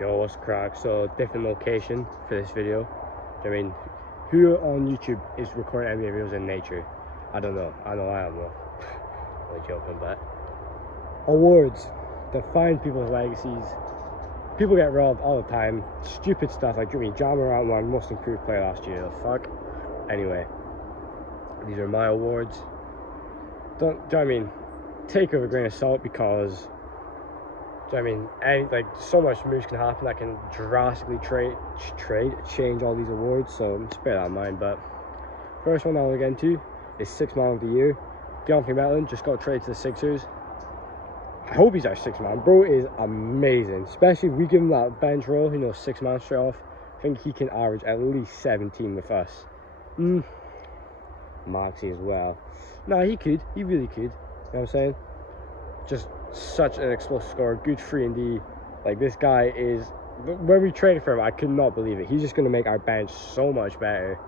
Yo, what's crack? So, different location for this video. I mean, who on YouTube is recording NBA videos in nature? I don't know. I know I don't know. I'm joking, but awards define people's legacies. People get robbed all the time. Stupid stuff like Ja Morant won most improved player last year. The fuck. Anyway, these are my awards. Do you know what I mean? Take it with a grain of salt because. So I mean, so much moves can happen that can drastically change all these awards. So just bear that in mind. But first one I want to get into is Sixth Man of the Year. DeAndre Melton just got traded to the Sixers. I hope he's our sixth man. Bro is amazing, especially if we give him that bench role. You know, 6 man straight off. I think he can average at least 17 with us. Maxey as well. No, he could. He really could. You know what I'm saying? Just such an explosive scorer, good 3-and-D. Like, this guy is, when we traded for him, I could not believe it. He's just going to make our bench so much better.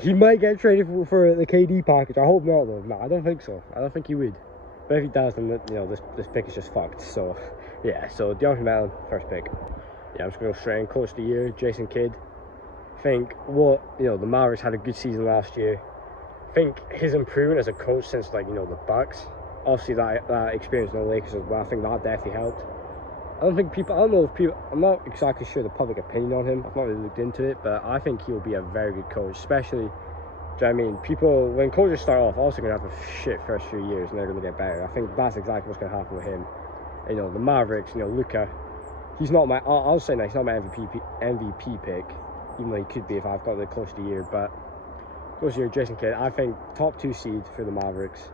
He might get traded for the KD package. I hope not, though. No, I don't think so. I don't think he would. But if he does, then, you know, this pick is just fucked. So, yeah. So, DeAndre Melton, first pick. Yeah, I'm just going to go straight in. Coach of the Year, Jason Kidd. I think the Mavericks had a good season last year. I think his improvement as a coach since, like, you know, the Bucks. Obviously, that experience in the Lakers as well, I think that definitely helped. I'm not exactly sure the public opinion on him. I've not really looked into it, but I think he'll be a very good coach, especially, do you know what I mean? People, when coaches start off, also going to have a shit first few years, and they're going to get better. I think that's exactly what's going to happen with him. You know, the Mavericks, you know, Luka, he's not my, I'll say that he's not my MVP pick, even though he could be if I've got the Coach of the Year, but Coach of the Year, Jason Kidd, I think top 2 seed for the Mavericks.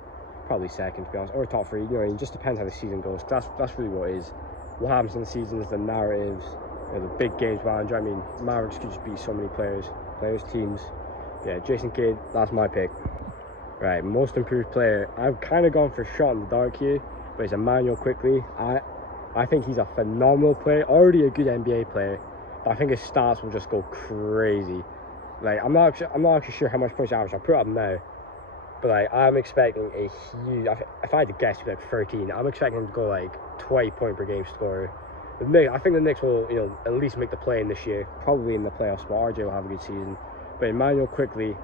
Probably second, to be honest, or top 3. You know, it just depends how the season goes. That's really what it is. What happens in the season is the narratives, you know, the big games. Man, I mean, Mavericks could just beat so many players, teams. Yeah, Jason Kidd, that's my pick. Right, most improved player. I've kind of gone for shot in the dark here, but it's Immanuel Quickley. I think he's a phenomenal player, already a good NBA player, but I think his stats will just go crazy. Like, I'm not actually sure how much points he averaged. I'll put it up now. But like, I'm expecting a huge, if I had to guess, it'd be like 13. I'm expecting him to go like 20 point per game scorer. I think the Knicks will, you know, at least make the play in this year, probably in the playoffs, but RJ will have a good season. But Immanuel Quickley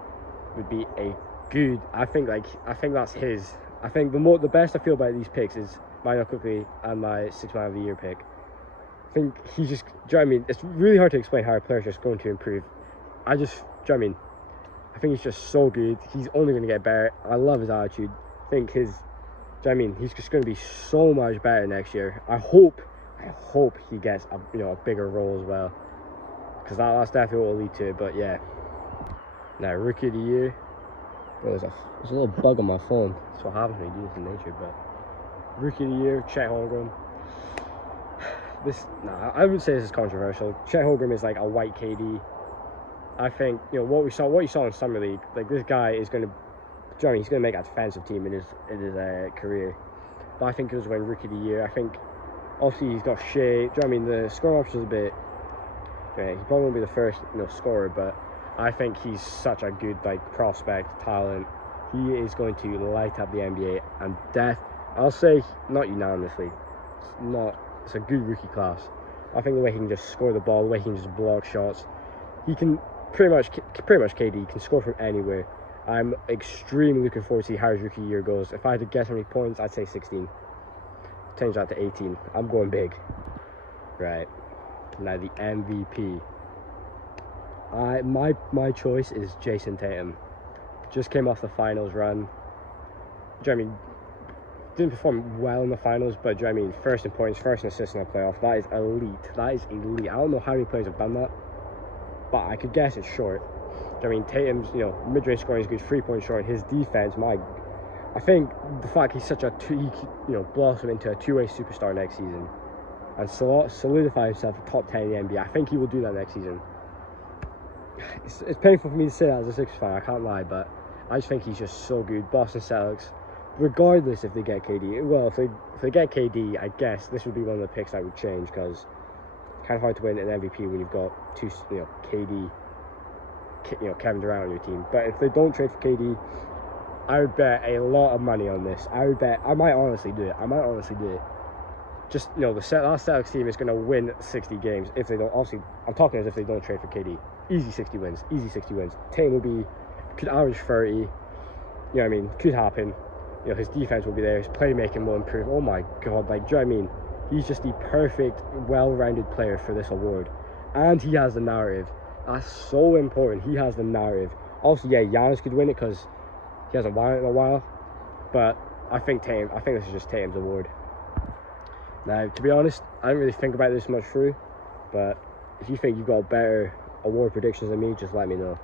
would be a good, I think that's his. I think the best I feel about these picks is Immanuel Quickley and my 6 man of the year pick. I think he's just, do you know what I mean? It's really hard to explain how a player's just going to improve. Do you know what I mean? I think he's just so good. He's only going to get better. I love his attitude. I think he's just going to be so much better next year. I hope he gets a bigger role as well, because that's definitely what will lead to it. But yeah, now Rookie of the Year. Bro, there's a little bug on my phone. That's what happens when you do this in nature. But Rookie of the Year, Chet Holmgren. I wouldn't say this is controversial. Chet Holmgren is like a white KD. I think, you know, what you saw in Summer League, like, this guy is going to, he's going to make a defensive team in his career. But I think it was when Rookie of the Year. I think, obviously, he's got shape. Do you know what I mean? The scoring option is a bit, yeah, he probably won't be the first, you know, scorer, but I think he's such a good, like, prospect, talent. He is going to light up the NBA, and I'll say, not unanimously. It's a good rookie class. I think the way he can just score the ball, the way he can just block shots, he can pretty much KD can score from anywhere. I'm extremely looking forward to see how his rookie year goes. If I had to guess how many points, I'd say 16. Change that to 18. I'm going big. Right. Now the MVP. My choice is Jason Tatum. Just came off the finals run. Do you know what I mean? Didn't perform well in the finals, but do you know what I mean? First in points, first in assists in a playoff. That is elite. I don't know how many players have done that, but I could guess it's short. I mean, Tatum's, you know, mid-range scoring is good, 3-point short. His defense, I think the fact he's he blossom into a two-way superstar next season and solidify himself a top 10 in the NBA. I think he will do that next season. It's painful for me to say that as a Sixers fan, I can't lie, but I just think he's just so good. Boston Celtics, regardless if they get KD. Well, if they get KD, I guess this would be one of the picks I would change, because kind of hard to win an MVP when you've got KD, Kevin Durant on your team. But if they don't trade for KD, I would bet a lot of money on this. I might honestly do it. just, you know, that Celtics team is going to win 60 games if they don't. Obviously, I'm talking as if they don't trade for KD. Easy 60 wins. Easy 60 wins. Tatum could average 30. You know what I mean? Could happen. You know, his defense will be there. His playmaking will improve. Oh my God! Like, do you know what I mean? He's just the perfect, well-rounded player for this award, and he has the narrative. That's so important. He has the narrative. Also, yeah, Giannis could win it because he hasn't won it in a while, but I think this is just Tatum's award. Now, to be honest, I didn't really think about this much through, but if you think you've got better award predictions than me, just let me know.